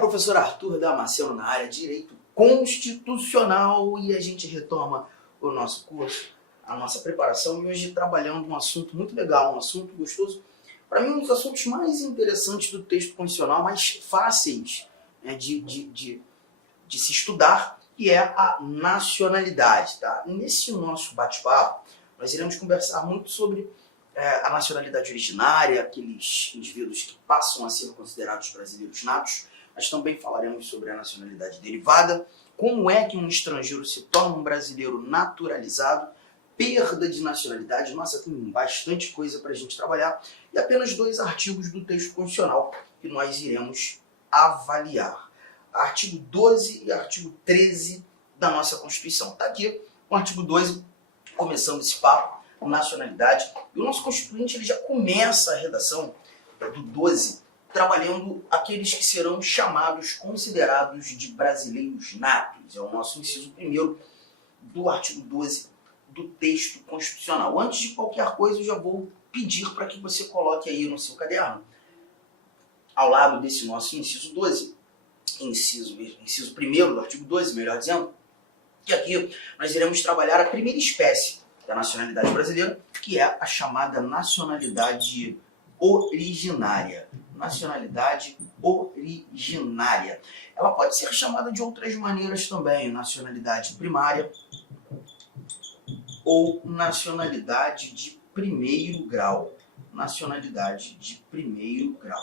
professor Arthur Damasceno na área de Direito Constitucional e a gente retoma o nosso curso, a nossa preparação e hoje trabalhando um assunto muito legal, um assunto gostoso. Para mim, um dos assuntos mais interessantes do texto constitucional, mais fáceis, né, de se estudar, que é a nacionalidade. Tá? Nesse nosso bate-papo, nós iremos conversar muito sobre a nacionalidade originária, aqueles indivíduos que passam a ser considerados brasileiros natos. Nós também falaremos sobre a nacionalidade derivada, como é que um estrangeiro se torna um brasileiro naturalizado, perda de nacionalidade. Nossa, tem bastante coisa para a gente trabalhar. E apenas 2 artigos do texto constitucional que nós iremos avaliar. Artigo 12 e artigo 13 da nossa Constituição. Está aqui o artigo 12, começando esse papo, nacionalidade. E o nosso Constituinte ele já começa a redação do 12 trabalhando aqueles que serão chamados, considerados de brasileiros natos. É o nosso inciso 1º do artigo 12 do texto constitucional. Antes de qualquer coisa, eu já vou pedir para que você coloque aí no seu caderno, ao lado desse nosso inciso 12, inciso 1º do artigo 12, melhor dizendo, que aqui nós iremos trabalhar a primeira espécie da nacionalidade brasileira, que é a chamada nacionalidade originária. Nacionalidade originária. Ela pode ser chamada de outras maneiras também, nacionalidade primária ou nacionalidade de primeiro grau. Nacionalidade de primeiro grau.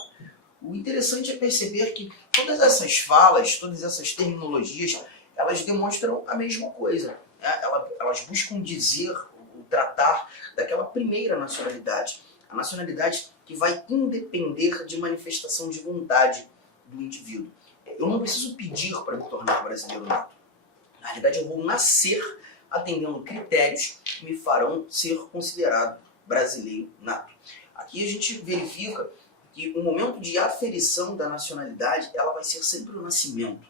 O interessante é perceber que todas essas falas, todas essas terminologias, elas demonstram a mesma coisa. Né? Elas buscam dizer, ou tratar daquela primeira nacionalidade. A nacionalidade que vai independer de manifestação de vontade do indivíduo. Eu não preciso pedir para me tornar brasileiro nato. Na realidade, eu vou nascer atendendo critérios que me farão ser considerado brasileiro nato. Aqui a gente verifica que o momento de aferição da nacionalidade ela vai ser sempre o nascimento.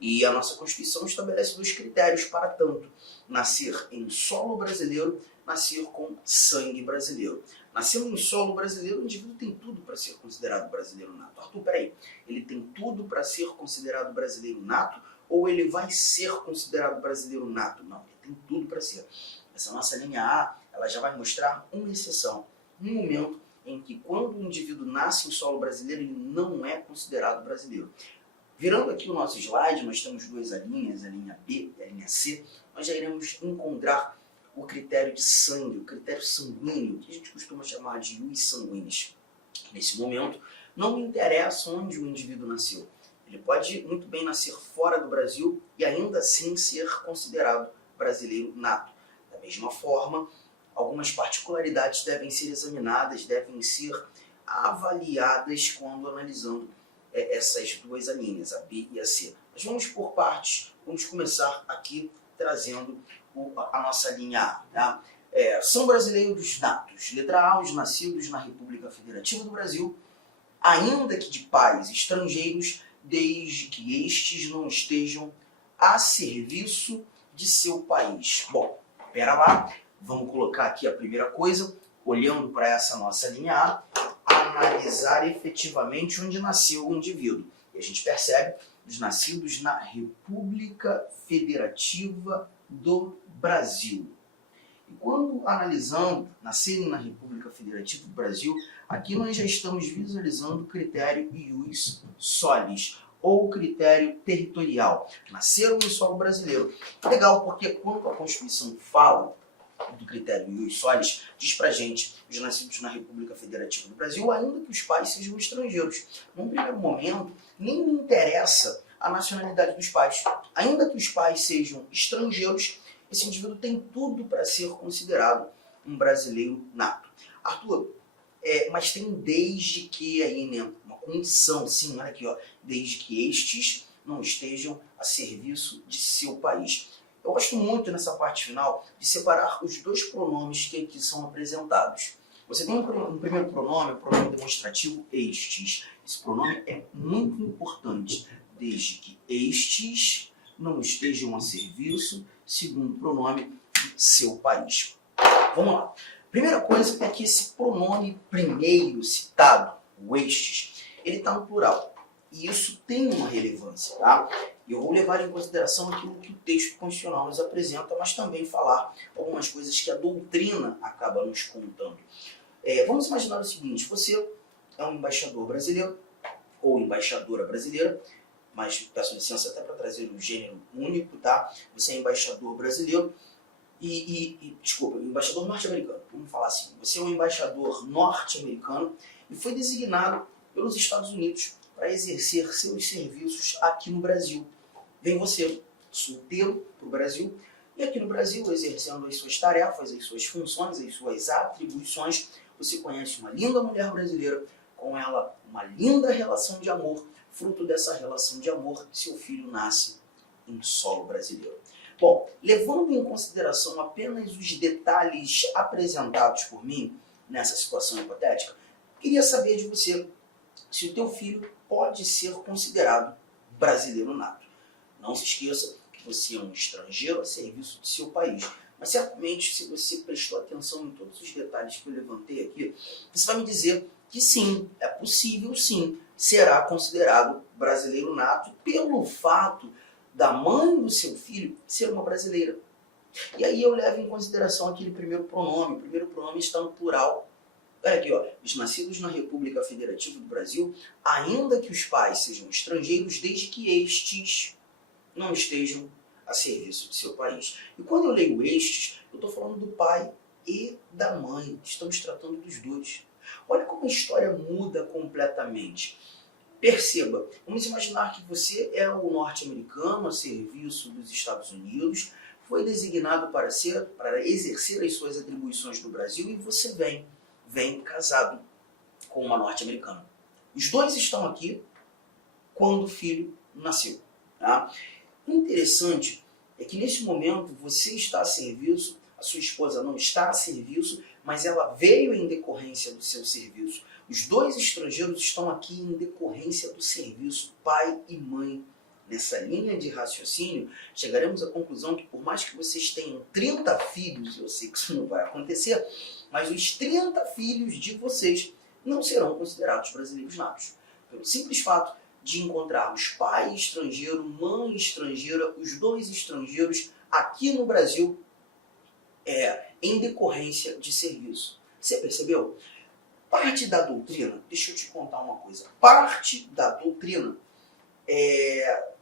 E a nossa Constituição estabelece 2 critérios para tanto: nascer em solo brasileiro, nascer com sangue brasileiro. Nascendo em solo brasileiro, o indivíduo tem tudo para ser considerado brasileiro nato. Arthur, peraí, ele tem tudo para ser considerado brasileiro nato ou ele vai ser considerado brasileiro nato? Não, ele tem tudo para ser. Essa nossa linha A, ela já vai mostrar uma exceção. Um momento em que quando o indivíduo nasce em solo brasileiro, ele não é considerado brasileiro. Virando aqui o nosso slide, nós temos 2 linhas, a linha B e a linha C. Nós já iremos encontrar o critério de sangue, o critério sanguíneo, que a gente costuma chamar de ius sanguinis. Nesse momento, não me interessa onde o indivíduo nasceu. Ele pode muito bem nascer fora do Brasil e ainda assim ser considerado brasileiro nato. Da mesma forma, algumas particularidades devem ser examinadas, devem ser avaliadas quando analisando essas 2 linhas, a B e a C. Mas vamos por partes. Vamos começar aqui trazendo a nossa linha A. Tá? São brasileiros natos. Letra A, os nascidos na República Federativa do Brasil, ainda que de pais estrangeiros, desde que estes não estejam a serviço de seu país. Bom, pera lá. Vamos colocar aqui a primeira coisa, olhando para essa nossa linha A, analisar efetivamente onde nasceu o indivíduo. E a gente percebe os nascidos na República Federativa do Brasil. E quando analisando nascerem na República Federativa do Brasil, aqui nós já estamos visualizando o critério ius solis, ou critério territorial. Nasceram no solo brasileiro. Legal, porque quando a Constituição fala do critério ius solis, diz pra gente, os nascidos na República Federativa do Brasil, ainda que os pais sejam estrangeiros. Num primeiro momento, nem me interessa a nacionalidade dos pais. Ainda que os pais sejam estrangeiros, esse indivíduo tem tudo para ser considerado um brasileiro nato. Arthur, mas tem desde que aí, né, uma condição, sim, olha aqui, ó, desde que estes não estejam a serviço de seu país. Eu gosto muito nessa parte final de separar os 2 pronomes que aqui são apresentados. Você tem um primeiro pronome, o pronome demonstrativo estes. Esse pronome é muito importante, desde que estes não estejam a serviço, segundo o pronome de seu país. Vamos lá. Primeira coisa é que esse pronome primeiro citado, o estes, ele está no plural. E isso tem uma relevância, tá? E eu vou levar em consideração aquilo que o texto constitucional nos apresenta, mas também falar algumas coisas que a doutrina acaba nos contando. Vamos imaginar o seguinte, você é um embaixador brasileiro, ou embaixadora brasileira, mas peço licença até para trazer o gênero único, tá? Você é embaixador brasileiro desculpa, embaixador norte-americano, vamos falar assim. Você é um embaixador norte-americano e foi designado pelos Estados Unidos para exercer seus serviços aqui no Brasil. Vem você, solteiro, para o Brasil, e aqui no Brasil, exercendo as suas tarefas, as suas funções, as suas atribuições, você conhece uma linda mulher brasileira, com ela uma linda relação de amor. Fruto dessa relação de amor, seu filho nasce em solo brasileiro. Bom, levando em consideração apenas os detalhes apresentados por mim nessa situação hipotética, queria saber de você se o teu filho pode ser considerado brasileiro nato. Não se esqueça que você é um estrangeiro a serviço de seu país. Mas certamente, se você prestou atenção em todos os detalhes que eu levantei aqui, você vai me dizer que sim, é possível sim, será considerado brasileiro nato pelo fato da mãe do seu filho ser uma brasileira. E aí eu levo em consideração aquele primeiro pronome. O primeiro pronome está no plural. Olha aqui, ó, os nascidos na República Federativa do Brasil, ainda que os pais sejam estrangeiros, desde que estes não estejam a serviço de seu país. E quando eu leio estes, eu estou falando do pai e da mãe. Estamos tratando dos dois. Olha como a história muda completamente. Perceba, vamos imaginar que você é o norte-americano a serviço dos Estados Unidos, foi designado para exercer as suas atribuições no Brasil e você vem casado com uma norte-americana. Os dois estão aqui quando o filho nasceu. Tá? O interessante é que nesse momento você está a serviço, a sua esposa não está a serviço, mas ela veio em decorrência do seu serviço. Os dois estrangeiros estão aqui em decorrência do serviço pai e mãe. Nessa linha de raciocínio, chegaremos à conclusão que por mais que vocês tenham 30 filhos, eu sei que isso não vai acontecer, mas os 30 filhos de vocês não serão considerados brasileiros natos. Pelo simples fato de encontrarmos pai estrangeiro, mãe estrangeira, os dois estrangeiros aqui no Brasil em decorrência de serviço. Você percebeu? Parte da doutrina, deixa eu te contar uma coisa, parte da doutrina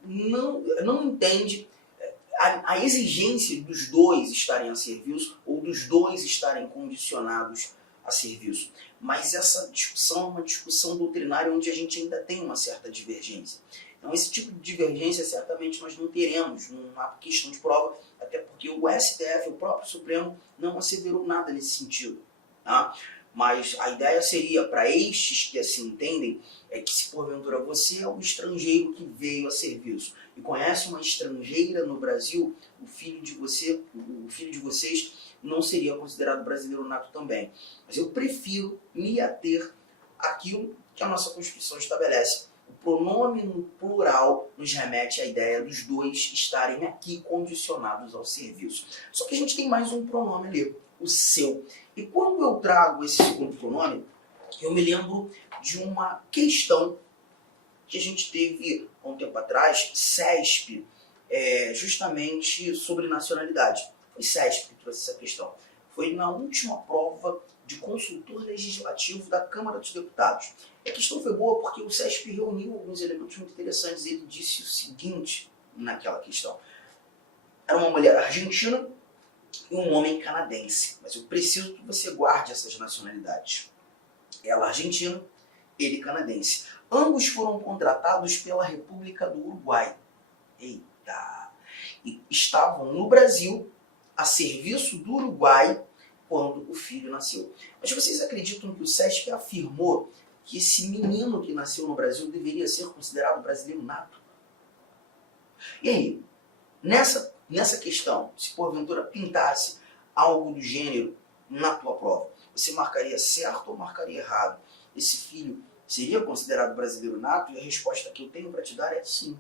não entende a exigência dos dois estarem a serviço ou dos dois estarem condicionados a serviço. Mas essa discussão é uma discussão doutrinária onde a gente ainda tem uma certa divergência. Então esse tipo de divergência certamente nós não teremos, não há questão de prova, até porque o STF, o próprio Supremo, não asseverou nada nesse sentido. Tá? Mas a ideia seria, para estes que assim entendem, é que se porventura você é um estrangeiro que veio a serviço e conhece uma estrangeira no Brasil, o filho de vocês não seria considerado brasileiro nato também. Mas eu prefiro me ater àquilo que a nossa Constituição estabelece. O pronome no plural nos remete à ideia dos dois estarem aqui condicionados ao serviço. Só que a gente tem mais um pronome ali, o seu. E quando eu trago esse segundo pronome, eu me lembro de uma questão que a gente teve há um tempo atrás, CESP, justamente sobre nacionalidade. Foi CESP que trouxe essa questão. Foi na última prova de consultor legislativo da Câmara dos Deputados. A questão foi boa porque o CESP reuniu alguns elementos muito interessantes. Ele disse o seguinte naquela questão. Era uma mulher argentina e um homem canadense. Mas eu preciso que você guarde essas nacionalidades. Ela argentina, ele canadense. Ambos foram contratados pela República do Uruguai. Eita! E estavam no Brasil a serviço do Uruguai quando o filho nasceu. Mas vocês acreditam que o CESP afirmou que esse menino que nasceu no Brasil deveria ser considerado brasileiro nato? E aí, nessa questão, se porventura pintasse algo do gênero na tua prova, você marcaria certo ou marcaria errado? Esse filho seria considerado brasileiro nato? E a resposta que eu tenho para te dar é sim.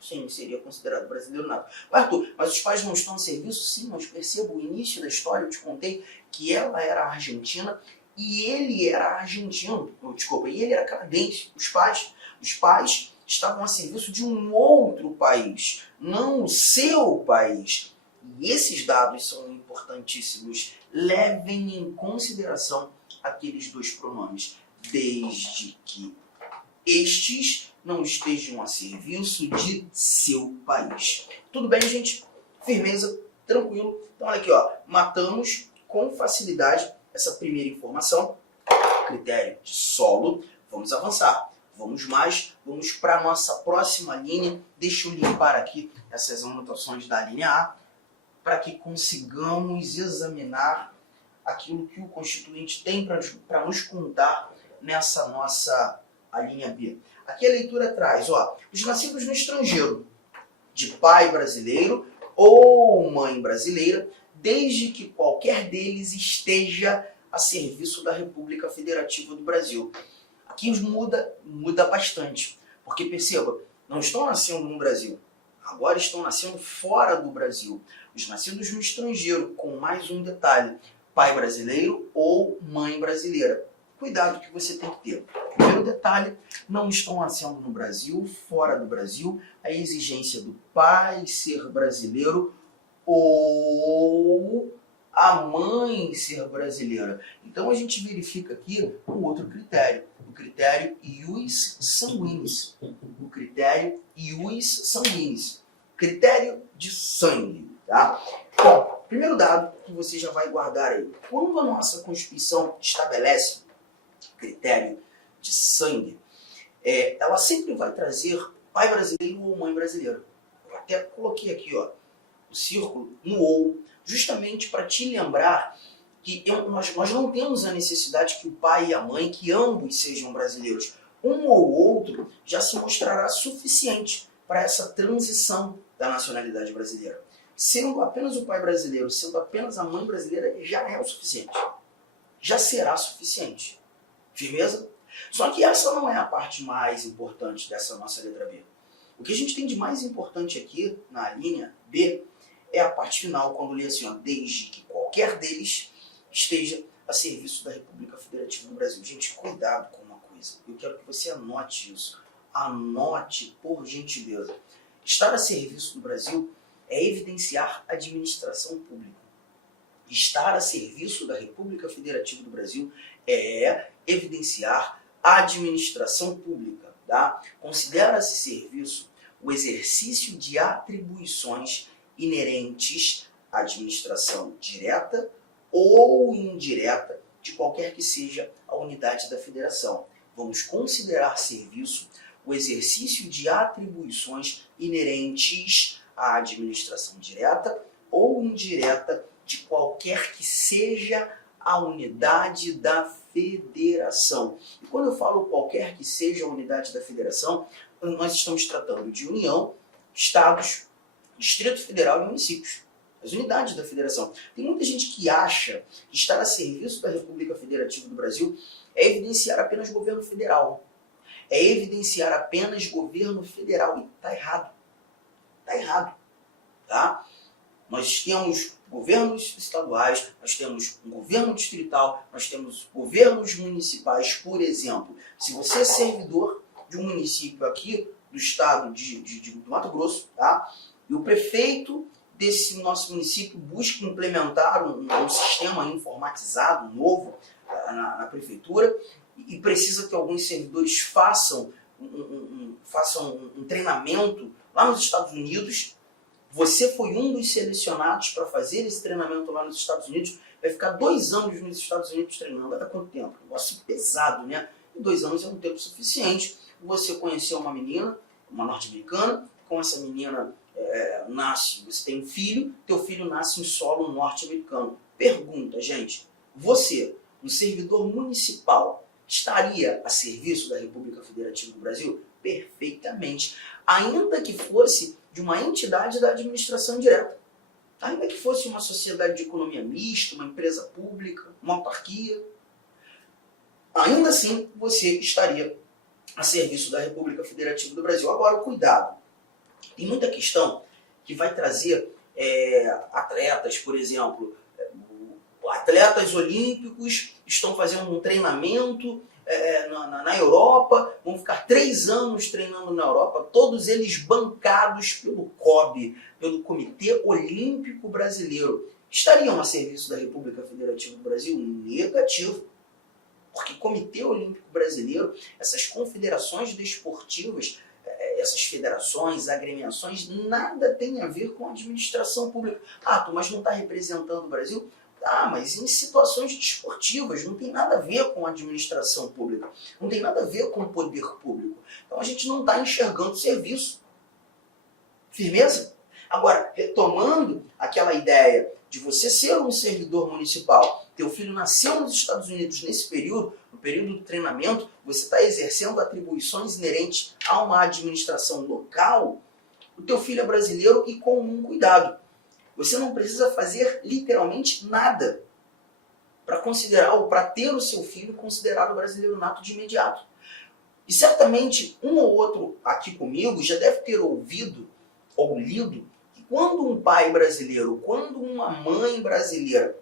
Sim, seria considerado brasileiro nato. Arthur, mas os pais não estão a serviço? Sim, mas perceba o início da história, eu te contei que ela era argentina e ele era argentino. Desculpa, e ele era canadense. Os pais estavam a serviço de um outro país, não o seu país. E esses dados são importantíssimos. Levem em consideração aqueles dois pronomes, desde que estes não estejam a serviço de seu país. Tudo bem, gente? Firmeza? Tranquilo? Então, olha aqui, ó. Matamos com facilidade essa primeira informação. Critério de solo. Vamos avançar. Vamos para a nossa próxima linha. Deixa eu limpar aqui essas anotações da linha A, para que consigamos examinar aquilo que o Constituinte tem para nos contar nessa nossa a linha B. Aqui a leitura traz, ó, os nascidos no estrangeiro, de pai brasileiro ou mãe brasileira, desde que qualquer deles esteja a serviço da República Federativa do Brasil. Aqui muda bastante, porque perceba, não estão nascendo no Brasil, agora estão nascendo fora do Brasil. Os nascidos no estrangeiro, com mais um detalhe, pai brasileiro ou mãe brasileira. Cuidado que você tem que ter. Primeiro detalhe, não estão nascendo no Brasil, fora do Brasil, a exigência do pai ser brasileiro ou a mãe ser brasileira. Então a gente verifica aqui um outro critério, o critério ius sanguinis. O critério ius sanguinis. Critério de sangue. Tá? Bom, primeiro dado que você já vai guardar aí. Quando a nossa Constituição estabelece critério de sangue, ela sempre vai trazer pai brasileiro ou mãe brasileira. Eu até coloquei aqui, ó, o círculo no ou, justamente para te lembrar que nós não temos a necessidade que o pai e a mãe, que ambos sejam brasileiros. Um ou outro já se mostrará suficiente para essa transição da nacionalidade brasileira. Sendo apenas o pai brasileiro, sendo apenas a mãe brasileira, já é o suficiente. Já será suficiente. Firmeza? Só que essa não é a parte mais importante dessa nossa letra B. O que a gente tem de mais importante aqui, na linha B, é a parte final, quando lê assim, ó, desde que qualquer deles esteja a serviço da República Federativa do Brasil. Gente, cuidado com uma coisa. Eu quero que você anote isso. Anote, por gentileza. Estar a serviço do Brasil é evidenciar administração pública. Estar a serviço da República Federativa do Brasil é evidenciar administração pública. Tá? Considera-se serviço o exercício de atribuições inerentes à administração direta ou indireta de qualquer que seja a unidade da federação. Vamos considerar serviço o exercício de atribuições inerentes à administração direta ou indireta de qualquer que seja a unidade da federação. E quando eu falo qualquer que seja a unidade da federação, nós estamos tratando de União, Estados, Distrito Federal e municípios. As unidades da federação. Tem muita gente que acha que estar a serviço da República Federativa do Brasil é evidenciar apenas governo federal. É evidenciar apenas governo federal. E está errado. Está errado. Tá? Nós temos governos estaduais, nós temos um governo distrital, nós temos governos municipais, por exemplo. Se você é servidor de um município aqui do estado do Mato Grosso, tá? E o prefeito desse nosso município busca implementar um sistema informatizado novo na prefeitura e precisa que alguns servidores façam um treinamento lá nos Estados Unidos. Você foi um dos selecionados para fazer esse treinamento lá nos Estados Unidos, vai ficar 2 anos nos Estados Unidos treinando. Vai dar quanto tempo? Um negócio pesado, né? E 2 anos é um tempo suficiente. Você conheceu uma menina, uma norte-americana, com essa menina nasce, você tem um filho, teu filho nasce em solo norte-americano. Pergunta, gente, você, um servidor municipal, estaria a serviço da República Federativa do Brasil? Perfeitamente. Ainda que fosse de uma entidade da administração direta. Ainda que fosse uma sociedade de economia mista, uma empresa pública, uma autarquia, ainda assim você estaria a serviço da República Federativa do Brasil. Agora, cuidado. Tem muita questão que vai trazer atletas, por exemplo, atletas olímpicos estão fazendo um treinamento na Europa, vão ficar 3 anos treinando na Europa, todos eles bancados pelo COB, pelo Comitê Olímpico Brasileiro. Estariam a serviço da República Federativa do Brasil? Negativo. Porque Comitê Olímpico Brasileiro, essas confederações desportivas, essas federações, agremiações, nada tem a ver com a administração pública. Ah, mas não está representando o Brasil? Ah, mas em situações desportivas, não tem nada a ver com a administração pública, não tem nada a ver com o poder público. Então a gente não está enxergando serviço. Firmeza? Agora, retomando aquela ideia de você ser um servidor municipal, teu filho nasceu nos Estados Unidos nesse período, no período do treinamento, você está exercendo atribuições inerentes a uma administração local, o teu filho é brasileiro e com um cuidado. Você não precisa fazer literalmente nada para considerar ou para ter o seu filho considerado brasileiro nato de imediato. E certamente um ou outro aqui comigo já deve ter ouvido ou lido que quando um pai brasileiro, quando uma mãe brasileira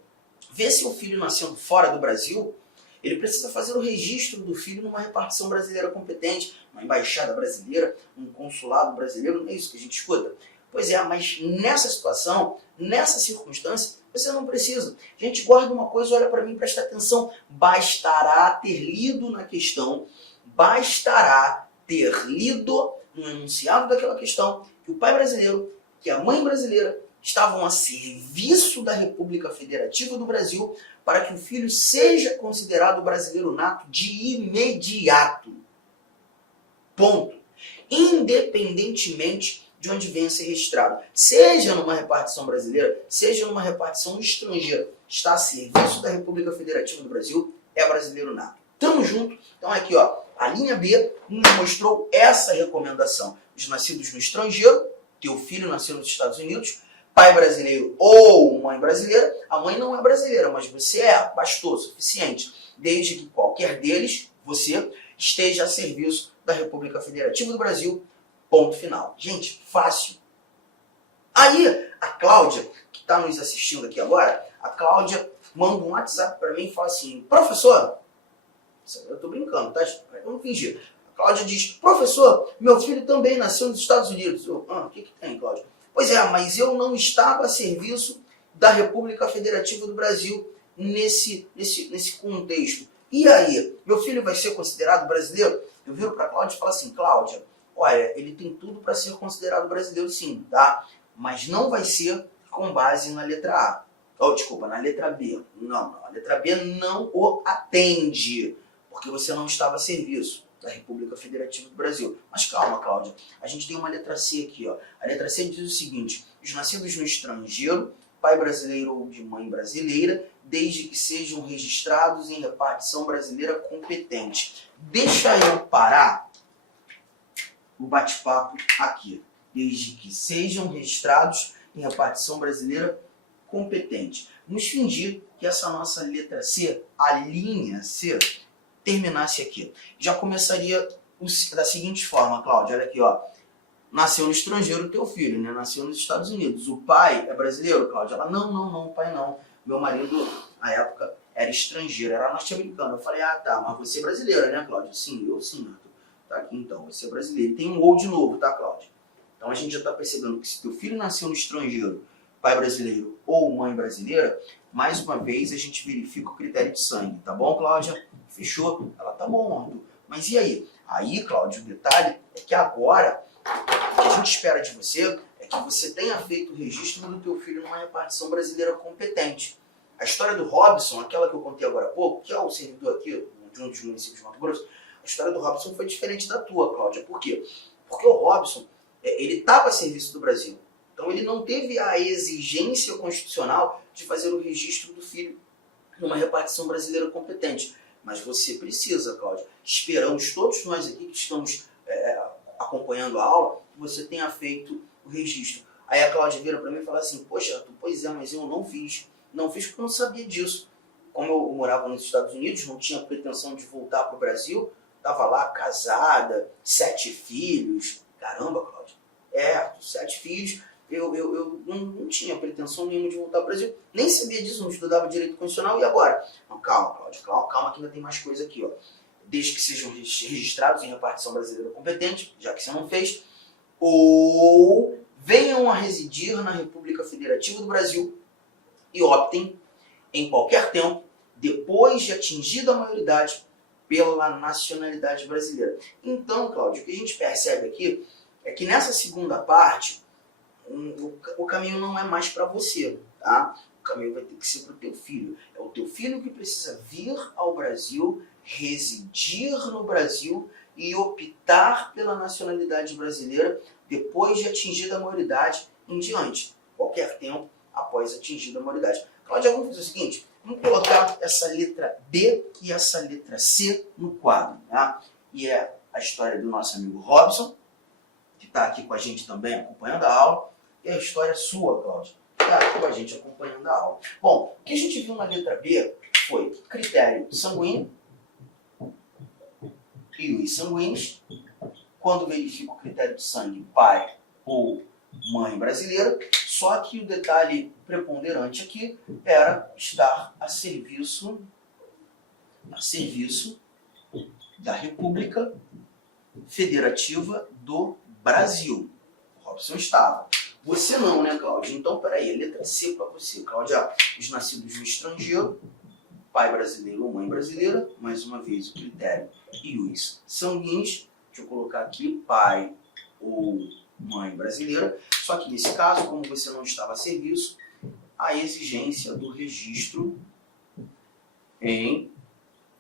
vê seu filho nascendo fora do Brasil, ele precisa fazer o registro do filho numa repartição brasileira competente, uma embaixada brasileira, um consulado brasileiro, não é isso que a gente escuta? Pois é, mas nessa situação, nessa circunstância, você não precisa. Gente, guarda uma coisa, olha para mim, presta atenção. Bastará ter lido na questão, bastará ter lido no enunciado daquela questão que o pai brasileiro, que a mãe brasileira estavam a serviço da República Federativa do Brasil para que o filho seja considerado brasileiro nato de imediato. Ponto. Independentemente de onde venha a ser registrado. Seja numa repartição brasileira, seja numa repartição estrangeira. Está a serviço da República Federativa do Brasil, é brasileiro nato. Tamo junto. Então aqui, ó, a linha B nos mostrou essa recomendação. Os nascidos no estrangeiro, teu filho nasceu nos Estados Unidos, pai brasileiro ou mãe brasileira, a mãe não é brasileira, mas você é, bastou, suficiente. Desde que qualquer deles, você, esteja a serviço da República Federativa do Brasil, ponto final. Gente, fácil. Aí, a Cláudia, que está nos assistindo aqui agora, a Cláudia manda um WhatsApp para mim e fala assim, professor, eu estou brincando, tá? Vamos fingir. A Cláudia diz, professor, meu filho também nasceu nos Estados Unidos. O que tem, Cláudia? Pois é, mas eu não estava a serviço da República Federativa do Brasil nesse contexto. E aí, meu filho vai ser considerado brasileiro? Eu viro para a Cláudia e falo assim, Cláudia, olha, ele tem tudo para ser considerado brasileiro sim, tá? Mas não vai ser com base na letra A. Oh, desculpa, na letra B. Não, a letra B não o atende, porque você não estava a serviço da República Federativa do Brasil. Mas calma, Cláudia, a gente tem uma letra C aqui, ó. A letra C diz o seguinte, os nascidos no estrangeiro, pai brasileiro ou de mãe brasileira, desde que sejam registrados em repartição brasileira competente. Deixa eu parar o bate-papo aqui. Desde que sejam registrados em repartição brasileira competente. Vamos fingir que essa nossa letra C, a linha C, terminasse aqui. Já começaria da seguinte forma, Cláudia, olha aqui, ó. Nasceu no estrangeiro o teu filho, né? Nasceu nos Estados Unidos. O pai é brasileiro, Cláudia? Ela, não, o pai não. Meu marido, na época, era estrangeiro, era norte-americano. Eu falei, ah, tá, mas você é brasileira, né, Cláudia? Sim, eu sim, Arthur. Tá aqui então, você é brasileiro. Tem um ou de novo, tá, Cláudia? Então a gente já está percebendo que se teu filho nasceu no estrangeiro, pai brasileiro ou mãe brasileira, mais uma vez a gente verifica o critério de sangue, tá bom, Cláudia? Fechou? Ela, tá bom, Arthur. Mas e aí? Aí, Cláudia, o detalhe é que agora o que a gente espera de você é que você tenha feito o registro do teu filho numa repartição brasileira competente. A história do Robson, aquela que eu contei agora há pouco, que é o servidor aqui de um dos municípios de Mato Grosso, a história do Robson foi diferente da tua, Cláudia. Por quê? Porque o Robson, ele estava a serviço do Brasil. Então ele não teve a exigência constitucional de fazer o registro do filho numa repartição brasileira competente. Mas você precisa, Cláudia. Esperamos todos nós aqui que estamos acompanhando a aula, que você tenha feito o registro. Aí a Cláudia vira para mim e fala assim, poxa, Arthur, pois é, mas eu não fiz. Não fiz porque eu não sabia disso. Como eu morava nos Estados Unidos, não tinha pretensão de voltar para o Brasil, estava lá casada, 7 filhos. Caramba, Cláudia. 7 filhos. Eu não tinha pretensão nenhuma de voltar ao Brasil. Nem sabia disso, não estudava direito constitucional. E agora? Não, calma, Cláudia, calma que ainda tem mais coisa aqui, ó. desde que sejam registrados em repartição brasileira competente, já que você não fez, ou venham a residir na República Federativa do Brasil e optem em qualquer tempo, depois de atingida a maioridade, pela nacionalidade brasileira. Então, Cláudio, o que a gente percebe aqui é que nessa segunda parte, o caminho não é mais para você, tá? O caminho vai ter que ser para o teu filho. É o teu filho que precisa vir ao Brasil, residir no Brasil e optar pela nacionalidade brasileira depois de atingida a maioridade em diante, qualquer tempo após atingida a maioridade. Cláudia, vamos fazer o seguinte, vamos colocar essa letra B e essa letra C no quadro, tá? E é a história do nosso amigo Robson, que está aqui com a gente também acompanhando a aula, e a história sua, Cláudia, que está aqui com a gente acompanhando a aula. Bom, o que a gente viu na letra B foi critério sanguíneo e os sanguíneos. Quando verifica o critério de sangue, pai ou mãe brasileira, só que o detalhe preponderante aqui era estar a serviço da República Federativa do Brasil. O Robson estava. Você não, né, Cláudia? Então, peraí, a letra C para você. Cláudia, os nascidos no estrangeiro, pai brasileiro ou mãe brasileira, mais uma vez o critério e os sanguíneos. Deixa eu colocar aqui, pai ou mãe brasileira. Só que nesse caso, como você não estava a serviço, a exigência do registro em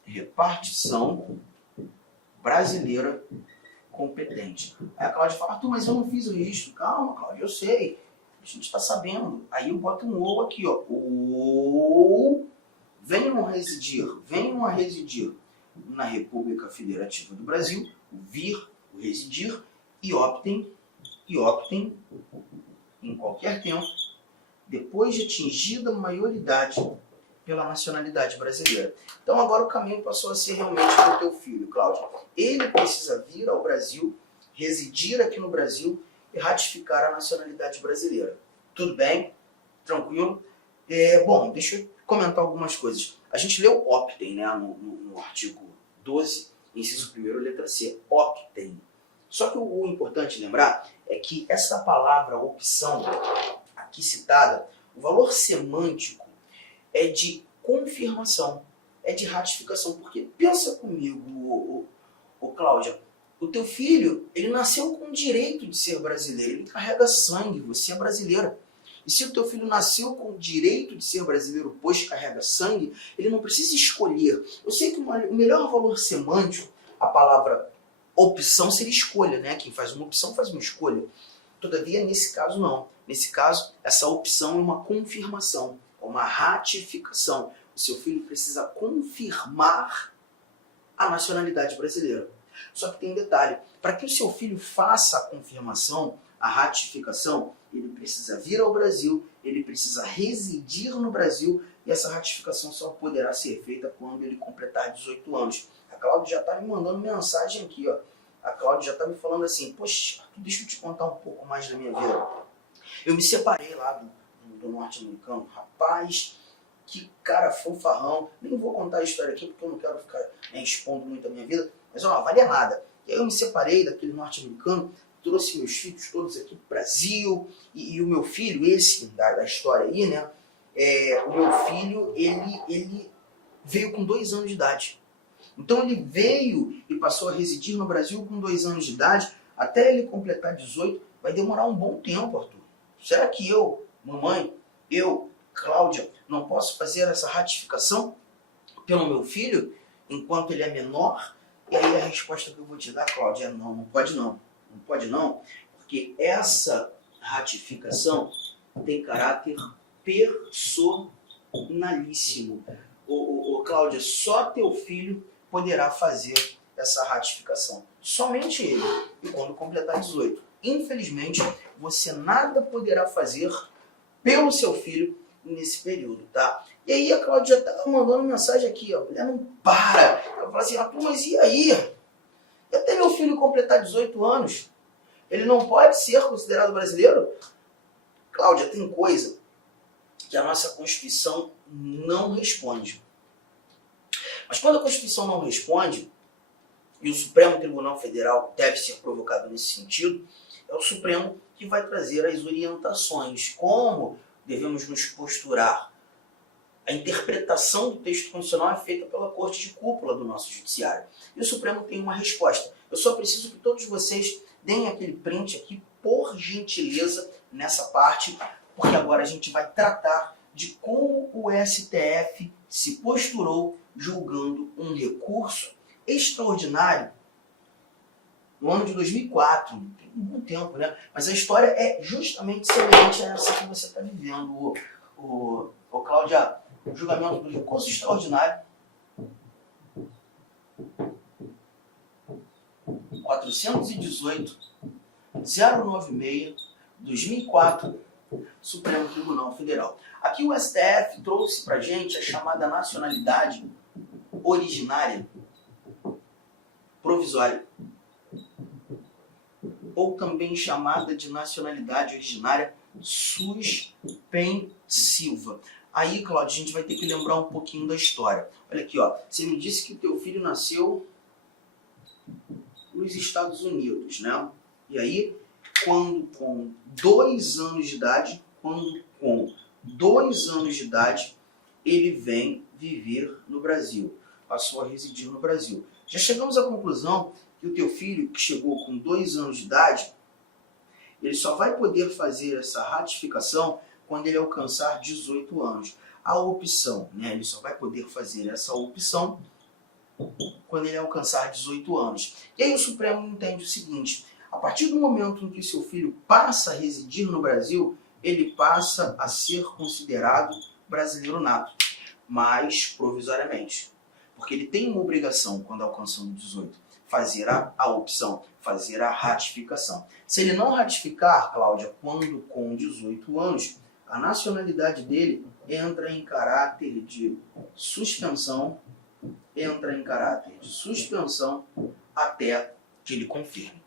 repartição brasileira competente. Aí a Cláudia fala, mas eu não fiz o registro. Calma, Cláudia, eu sei. A gente está sabendo. Aí eu boto um ou aqui, ó. Ou venham a residir na República Federativa do Brasil, o vir, o residir, e optem em qualquer tempo, depois de atingida a maioridade pela nacionalidade brasileira. Então agora o caminho passou a ser realmente para o teu filho, Cláudio. Ele precisa vir ao Brasil, residir aqui no Brasil e ratificar a nacionalidade brasileira. Tudo bem? Tranquilo? Bom, deixa eu comentar algumas coisas. A gente leu optem, né, no artigo 12, inciso 1º, letra C. Optem. Só que o importante lembrar é que essa palavra opção, aqui citada, o valor semântico é de confirmação, é de ratificação. Porque pensa comigo, Cláudia, o teu filho, ele nasceu com o direito de ser brasileiro, ele carrega sangue, você é brasileira. E se o teu filho nasceu com o direito de ser brasileiro, pois carrega sangue, ele não precisa escolher. Eu sei que o melhor valor semântico, a palavra opção seria escolha, né? Quem faz uma opção faz uma escolha. Todavia, nesse caso, não. Nesse caso, essa opção é uma confirmação, é uma ratificação. O seu filho precisa confirmar a nacionalidade brasileira. Só que tem um detalhe. Para que o seu filho faça a confirmação, a ratificação, ele precisa vir ao Brasil, ele precisa residir no Brasil, e essa ratificação só poderá ser feita quando ele completar 18 anos. A Cláudia já está me mandando mensagem aqui, ó. A Cláudia já está me falando assim, poxa, deixa eu te contar um pouco mais da minha vida. Eu me separei lá do norte-americano, rapaz, que cara fanfarrão. Nem vou contar a história aqui porque eu não quero ficar expondo muito a minha vida, mas ó, não valia nada. E aí eu me separei daquele norte-americano, trouxe meus filhos todos aqui pro Brasil, e o meu filho, esse da história aí, né, o meu filho, ele veio com 2 anos de idade. Então ele veio e passou a residir no Brasil com 2 anos de idade, até ele completar 18, vai demorar um bom tempo, Arthur. Será que eu, mamãe, Cláudia, não posso fazer essa ratificação pelo meu filho, enquanto ele é menor? E aí a resposta que eu vou te dar, Cláudia, é não, não pode não. Não pode não, porque essa ratificação tem caráter personalíssimo. Cláudia, só teu filho poderá fazer essa ratificação. Somente ele. E quando completar 18. Infelizmente, você nada poderá fazer pelo seu filho nesse período, tá? E aí a Cláudia já estava mandando mensagem aqui, ó. A mulher não para. Ela fala assim, Arthur, mas e aí? E até meu filho completar 18 anos, ele não pode ser considerado brasileiro? Cláudia, tem coisa que a nossa Constituição não responde. Mas quando a Constituição não responde, e o Supremo Tribunal Federal deve ser provocado nesse sentido, é o Supremo que vai trazer as orientações, como devemos nos posturar. A interpretação do texto constitucional é feita pela Corte de Cúpula do nosso Judiciário. E o Supremo tem uma resposta. Eu só preciso que todos vocês deem aquele print aqui, por gentileza, nessa parte, porque agora a gente vai tratar de como o STF se posturou julgando um recurso extraordinário no ano de 2004. Tem um bom tempo, né? Mas a história é justamente semelhante a essa que você está vivendo, Cláudia. O julgamento do recurso extraordinário 418-096-2004, Supremo Tribunal Federal. Aqui o STF trouxe para a gente a chamada nacionalidade originária provisória, ou também chamada de nacionalidade originária suspensiva. Aí, Cláudio, a gente vai ter que lembrar um pouquinho da história. Olha aqui, ó. Você me disse que o teu filho nasceu nos Estados Unidos, né? E aí, quando com 2 anos de idade, ele vem viver no Brasil. Passou a residir no Brasil. Já chegamos à conclusão que o teu filho, que chegou com 2 anos de idade, ele só vai poder fazer essa ratificação quando ele alcançar 18 anos. A opção, né? Ele só vai poder fazer essa opção quando ele alcançar 18 anos. E aí o Supremo entende o seguinte: a partir do momento em que seu filho passa a residir no Brasil, ele passa a ser considerado brasileiro nato, mas provisoriamente. Porque ele tem uma obrigação, quando alcançando 18, fazer a opção, fazer a ratificação. Se ele não ratificar, Cláudia, quando com 18 anos, a nacionalidade dele entra em caráter de suspensão, até que ele confirme.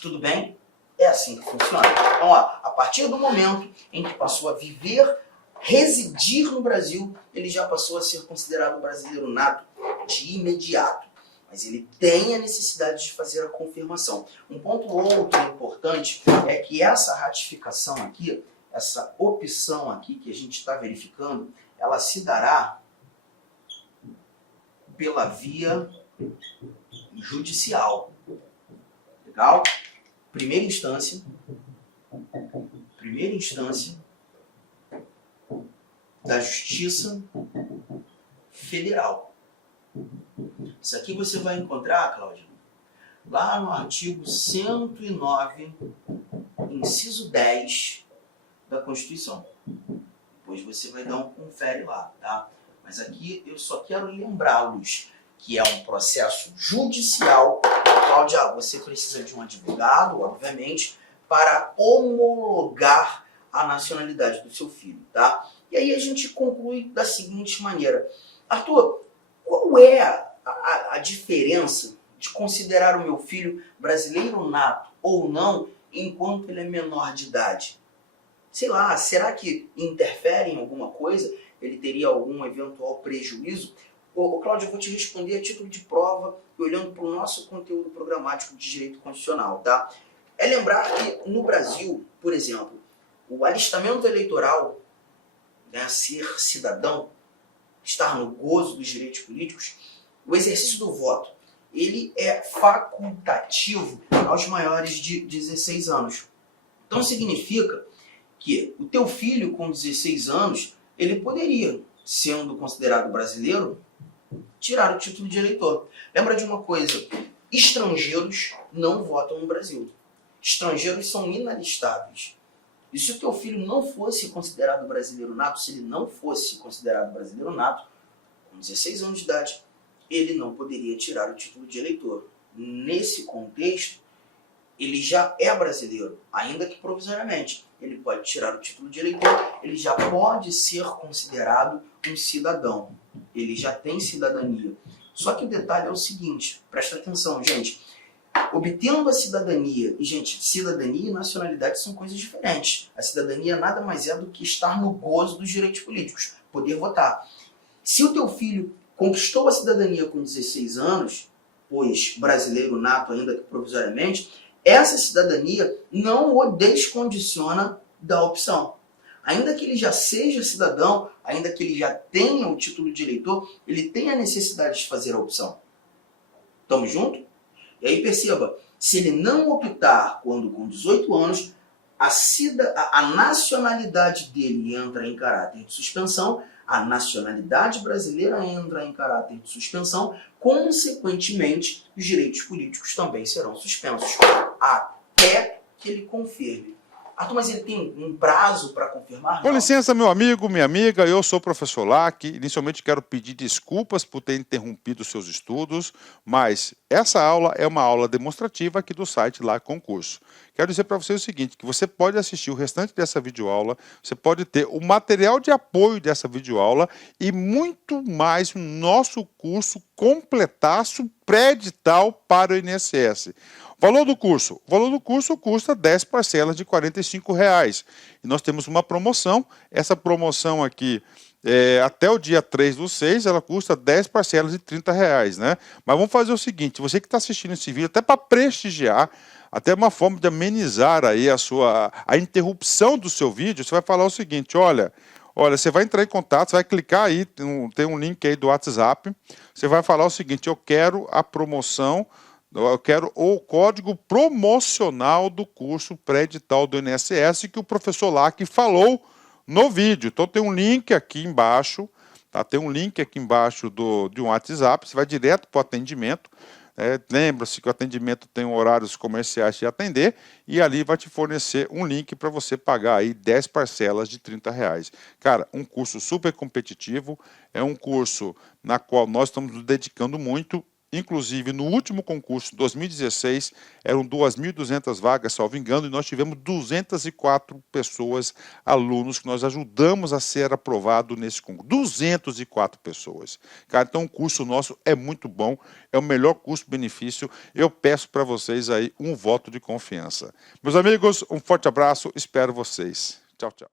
Tudo bem? É assim que funciona. Então, ó, a partir do momento em que passou a residir no Brasil, ele já passou a ser considerado brasileiro nato de imediato. Mas ele tem a necessidade de fazer a confirmação. Um ponto outro importante é que essa ratificação aqui, essa opção aqui que a gente está verificando, ela se dará pela via judicial. Legal? Primeira instância da Justiça Federal. Isso aqui você vai encontrar, Cláudia, lá no artigo 109, inciso 10 da Constituição. Depois você vai dar um confere lá, tá? Mas aqui eu só quero lembrá-los que é um processo judicial. Cláudia, você precisa de um advogado, obviamente, para homologar a nacionalidade do seu filho, tá? E aí a gente conclui da seguinte maneira: Arthur, qual é a diferença de considerar o meu filho brasileiro nato ou não enquanto ele é menor de idade? Sei lá, será que interfere em alguma coisa? Ele teria algum eventual prejuízo? Cláudio, eu vou te responder a título de prova e olhando para o nosso conteúdo programático de direito constitucional, tá? É lembrar que no Brasil, por exemplo, o alistamento eleitoral, né, ser cidadão, estar no gozo dos direitos políticos, o exercício do voto, ele é facultativo aos maiores de 16 anos. Então significa que o teu filho com 16 anos, ele poderia, sendo considerado brasileiro, tirar o título de eleitor. Lembra de uma coisa: estrangeiros não votam no Brasil. Estrangeiros são inalistáveis. E se o teu filho não fosse considerado brasileiro nato, se ele não fosse considerado brasileiro nato, com 16 anos de idade, ele não poderia tirar o título de eleitor. Nesse contexto, ele já é brasileiro, ainda que provisoriamente. Ele pode tirar o título de eleitor, ele já pode ser considerado um cidadão. Ele já tem cidadania. Só que o detalhe é o seguinte, presta atenção, gente. Obtendo a cidadania, e gente, cidadania e nacionalidade são coisas diferentes. A cidadania nada mais é do que estar no gozo dos direitos políticos, poder votar. Se o teu filho conquistou a cidadania com 16 anos, pois brasileiro nato, ainda que provisoriamente, essa cidadania não o descondiciona da opção. Ainda que ele já seja cidadão, ainda que ele já tenha o título de eleitor, ele tem a necessidade de fazer a opção. Tamo junto? E aí perceba, se ele não optar quando com 18 anos, a nacionalidade dele entra em caráter de suspensão, a nacionalidade brasileira entra em caráter de suspensão, consequentemente, os direitos políticos também serão suspensos, até que ele confirme. Arthur, mas ele tem um prazo para confirmar? Com licença, meu amigo, minha amiga, eu sou o professor Lac. Inicialmente quero pedir desculpas por ter interrompido seus estudos, mas essa aula é uma aula demonstrativa aqui do site Lac Concurso. Quero dizer para você o seguinte, que você pode assistir o restante dessa videoaula, você pode ter o material de apoio dessa videoaula e muito mais no nosso curso completaço pré-edital para o INSS. Valor do curso? O valor do curso custa 10 parcelas de R$ 45,00. E nós temos uma promoção. Essa promoção aqui, até o dia 3/6, ela custa 10 parcelas de R$ 30,00, né? Mas vamos fazer o seguinte, você que está assistindo esse vídeo, até para prestigiar, até uma forma de amenizar aí a interrupção do seu vídeo, você vai falar o seguinte, olha, você vai entrar em contato, você vai clicar aí, tem um link aí do WhatsApp, você vai falar o seguinte, eu quero a promoção, eu quero o código promocional do curso pré-edital do INSS que o professor Lac falou no vídeo. Então tem um link aqui embaixo, tá? Tem um link aqui embaixo de um WhatsApp, você vai direto para o atendimento. Lembra-se que o atendimento tem horários comerciais de atender e ali vai te fornecer um link para você pagar aí 10 parcelas de R$ 30,00. Cara, um curso super competitivo, é um curso na qual nós estamos nos dedicando muito. Inclusive, no último concurso, 2016, eram 2.200 vagas, salvo engano, e nós tivemos 204 pessoas, alunos, que nós ajudamos a ser aprovado nesse concurso. 204 pessoas. Cara, então o curso nosso é muito bom, é o melhor custo-benefício. Eu peço para vocês aí um voto de confiança. Meus amigos, um forte abraço, espero vocês. Tchau, tchau.